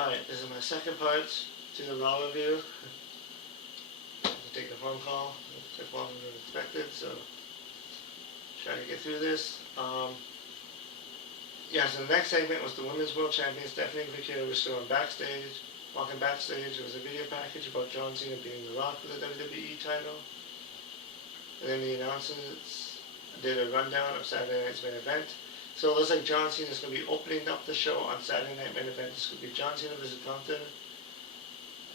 Alright, this is my second part to the Raw review. Take a phone call. It took longer than expected, so try to get through this. So the next segment was the Women's World Champion Stephanie McMahon was showing backstage. Walking backstage, it was a video package about John Cena being The Rock for the WWE title. And then the announcers did a rundown of Saturday night's main event. So it looks like John Cena is going to be opening up the show on Saturday Night Main Event. It's going to be John Cena vs. Gunther.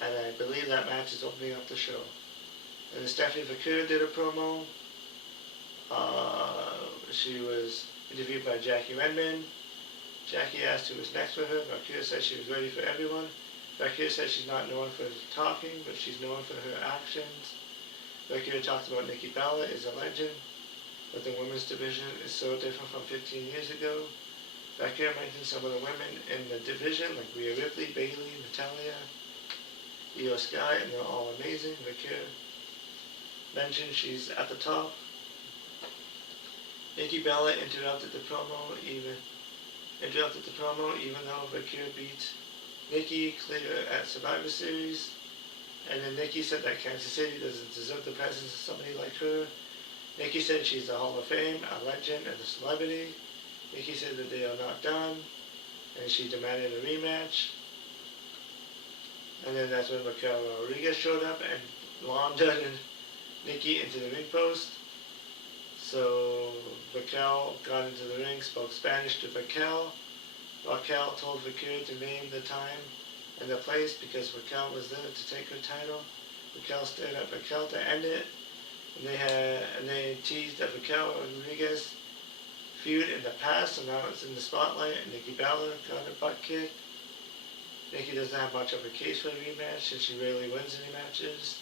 And I believe that match is opening up the show. And then Stephanie McMahon did a promo. She was interviewed by Jackie Redmond. Jackie asked who was next for her. Valkyria said she was ready for everyone. Valkyria said she's not known for talking, but she's known for her actions. Valkyria talks about Nikki Bella is a legend, but the women's division is so different from 15 years ago. Valkyria mentioned some of the women in the division, like Rhea Ripley, Bayley, Natalia, Io Sky, and they're all amazing. Valkyria mentioned she's at the top. Nikki Bella interrupted the promo, even though Valkyria beat Nikki clear at Survivor Series. And then Nikki said that Kansas City doesn't deserve the presence of somebody like her. Nikki said she's a Hall of Fame, a legend, and a celebrity. Nikki said that they are not done, and she demanded a rematch. And then that's when Raquel Rodriguez showed up and laundered Nikki into the ring post. So Raquel got into the ring, spoke Spanish to Raquel. Raquel told Valkyria to name the time and the place because Raquel was there to take her title. Raquel stared at Raquel to end it. And they teased that Raquel Rodriguez feud in the past, so now it's in the spotlight, and Nikki Bella got her butt kicked. Nikki doesn't have much of a case for a rematch, and she rarely wins any matches.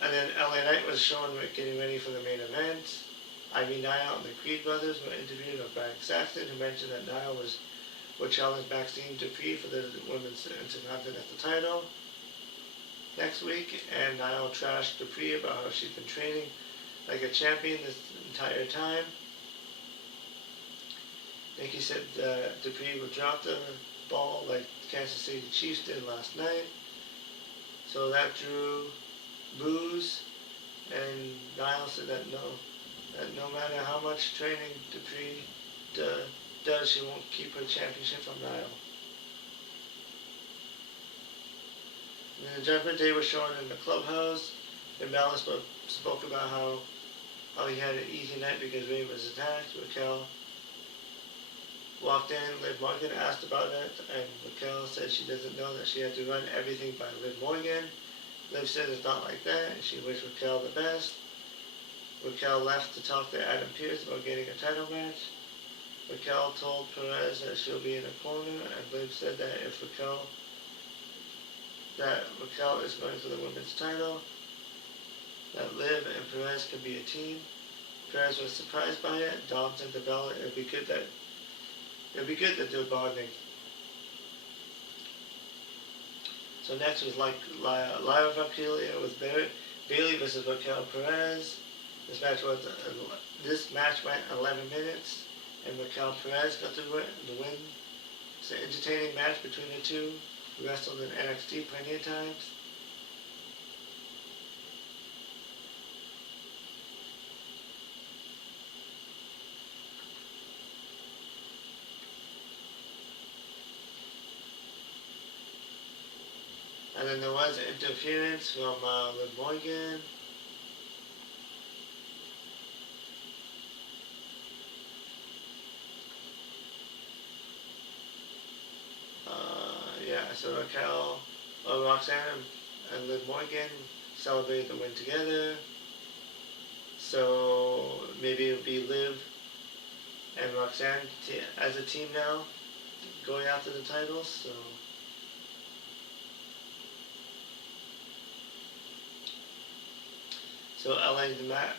And then LA Knight was shown getting ready for the main event. Ivy Nile and the Creed brothers were interviewed by Brian Saxton, who mentioned that Nile would challenge Maxine Dupree for the Women's Intercontinental title next week, and Nile trashed Dupree about how she's been training like a champion this entire time. Nikki said Dupree would drop the ball like Kansas City Chiefs did last night. So that drew boos, and Nile said that no matter how much training Dupree does, she won't keep her championship from Nile. And the Judgment Day was shown in the clubhouse, and Balor spoke about how he had an easy night because Ray was attacked. Raquel walked in, Liv Morgan asked about it, and Raquel said she doesn't know that she had to run everything by Liv Morgan. Liv said it's not like that, and she wished Raquel the best. Raquel left to talk to Adam Pearce about getting a title match. Raquel told Perez that she'll be in a corner, and Liv said that Raquel is going for the women's title, that Liv and Perez could be a team. Perez was surprised by it. Dom said to Bella it'd be good that they're bonding. So next was Lyra Valkyria with Bayley versus Raquel Perez. This match went 11 minutes, and Raquel Perez got the win. It's an entertaining match between the two. We wrestled in NXT plenty of times. And then there was interference from Liv Morgan. So Roxanne and Liv Morgan celebrated the win together. So maybe it'll be Liv and Roxanne as a team now, going after the titles. So LA Knight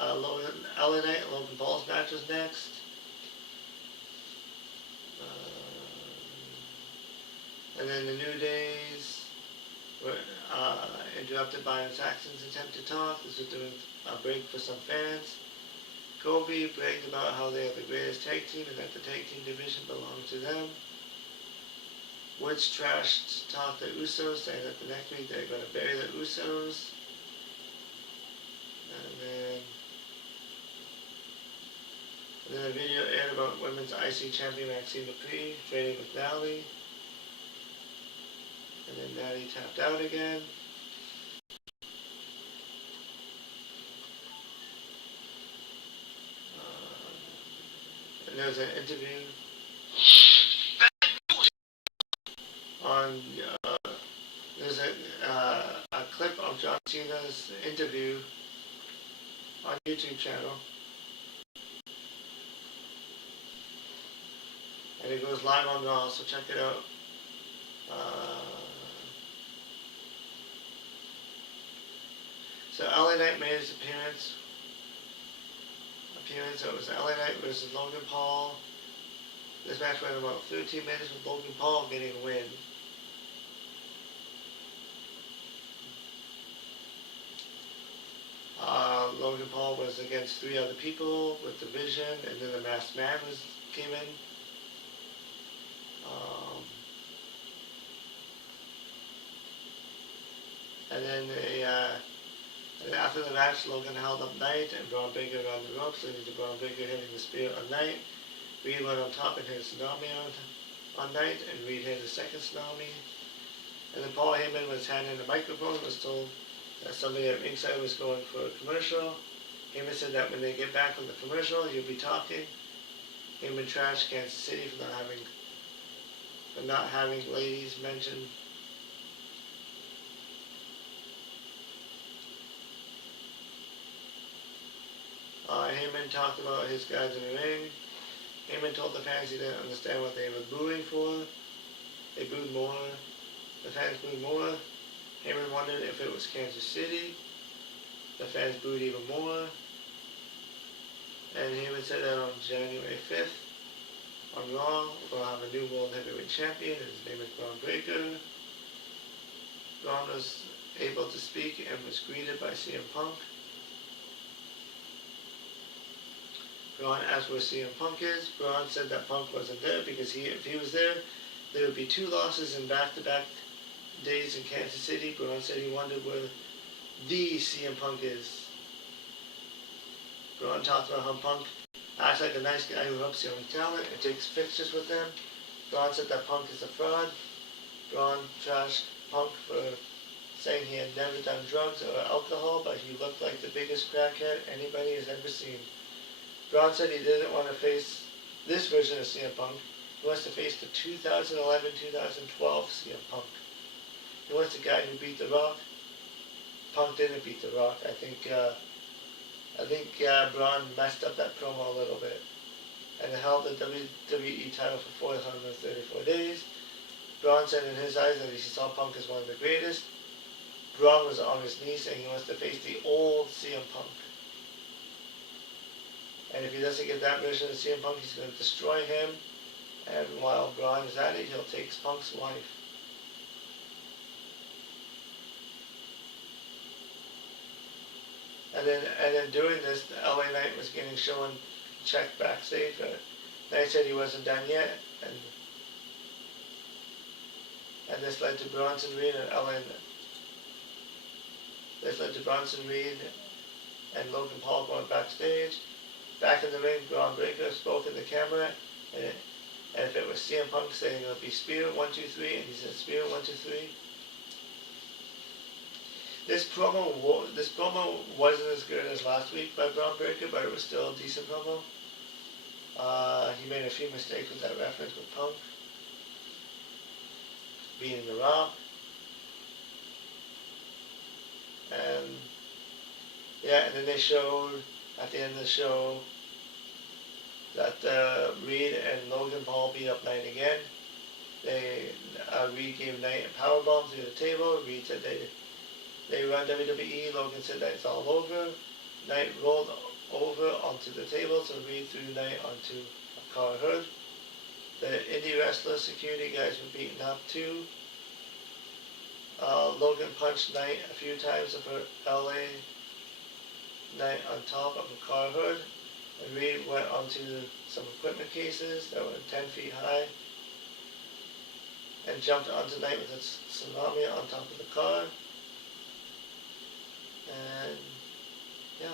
and Logan Paul's match was next. And then the New Days were interrupted by Saxton's attempt to talk. This was during a break for some fans. Kobe bragged about how they are the greatest tag team and that the tag team division belonged to them. Woods trashed talked the Usos, saying that the next week they're going to bury the Usos. And then a video aired about women's IC champion Maxine Dupree trading with Natalie. And then Natalie tapped out again. And there was an interview on, there's a clip of John Cena's interview on YouTube channel. And it goes live on Raw, so check it out. So LA Knight made his appearance. So it was LA Knight versus Logan Paul. This match went about 13 minutes with Logan Paul getting a win. Logan Paul was against 3 other people with the Vision, and then the Masked Man came in. And then after the match, Logan held up Knight and Braun Breaker around the ropes, leading to Braun Breaker hitting the spear on Knight. Reed went on top and hit a tsunami on Knight, and Reed hit a second tsunami. And then Paul Heyman was handed a microphone, was told that somebody at ringside was going for a commercial. Heyman said that when they get back from the commercial, you'll be talking. Heyman trashed Kansas City for not having ladies mentioned. Heyman talked about his guys in the ring. Heyman told the fans he didn't understand what they were booing for. They booed more. The fans booed more. Heyman wondered if it was Kansas City. The fans booed even more. And Heyman said that on January 5th, on Raw, we'll have a new World Heavyweight Champion, and his name is Braun Breaker. Braun was able to speak and was greeted by CM Punk. Braun asked where CM Punk is. Braun said that Punk wasn't there because if he was there, there would be 2 losses in back-to-back days in Kansas City. Braun said he wondered where the CM Punk is. Braun talked about how Punk acts like a nice guy who helps young talent and takes pictures with them. Braun said that Punk is a fraud. Braun trashed Punk for saying he had never done drugs or alcohol, but he looked like the biggest crackhead anybody has ever seen. Braun said he didn't want to face this version of CM Punk. He wants to face the 2011-2012 CM Punk. He wants the guy who beat The Rock. Punk didn't beat The Rock. I think Braun messed up that promo a little bit. And held the WWE title for 434 days. Braun said in his eyes that he saw Punk as one of the greatest. Braun was on his knees saying he wants to face the old CM Punk. And if he doesn't get that version of CM Punk, he's going to destroy him. And while Braun is at it, he'll take Punk's wife. And then during this, the LA Knight was getting shown checked backstage. Knight said he wasn't done yet, and this led to Bronson Reed and Logan Paul going backstage. Back in the ring, Braun Breaker spoke in the camera, and if it was CM Punk saying it would be Spear 1, 2, 3, and he said Spear 1, 2, 3. This promo wasn't as good as last week by Braun Breaker, but it was still a decent promo. He made a few mistakes with that reference with Punk beating The Rock. And then they showed at the end of the show that Reed and Logan Paul beat up Knight again. Reed gave Knight a powerbomb through the table. Reed said they run WWE. Logan said that it's all over. Knight rolled over onto the table, so Reed threw Knight onto a car hood. The indie wrestler security guys were beaten up too. Logan punched Knight a few times of her LA Knight on top of a car hood. And Reed went onto some equipment cases that were 10 feet high. and jumped onto Night with its salami on top of the car. And yeah.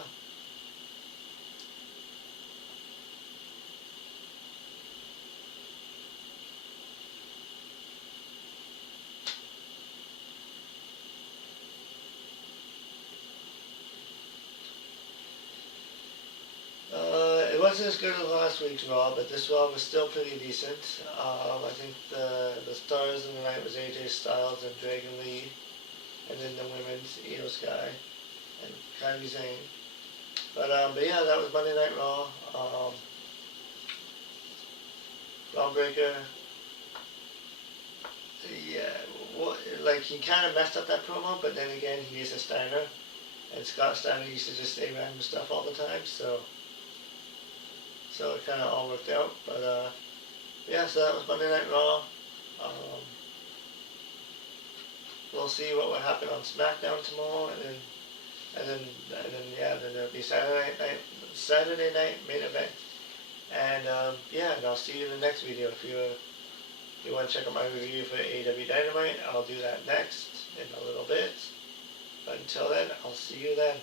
It wasn't as good as last week's Raw, but this Raw was still pretty decent. I think the stars in the night was AJ Styles and Dragon Lee, and then the women's Io Sky and Kairi Sane. But yeah, that was Monday Night Raw. Braun Breaker, yeah, well, like he kind of messed up that promo, but then again, he is a Steiner, and Scott Steiner used to just say random stuff all the time, so it kind of all worked out. But yeah, so that was Monday Night Raw. We'll see what will happen on SmackDown tomorrow, and then there'll be Saturday night main event. And yeah, and I'll see you in the next video. If you want to check out my review for AEW Dynamite, I'll do that next in a little bit. But until then, I'll see you then.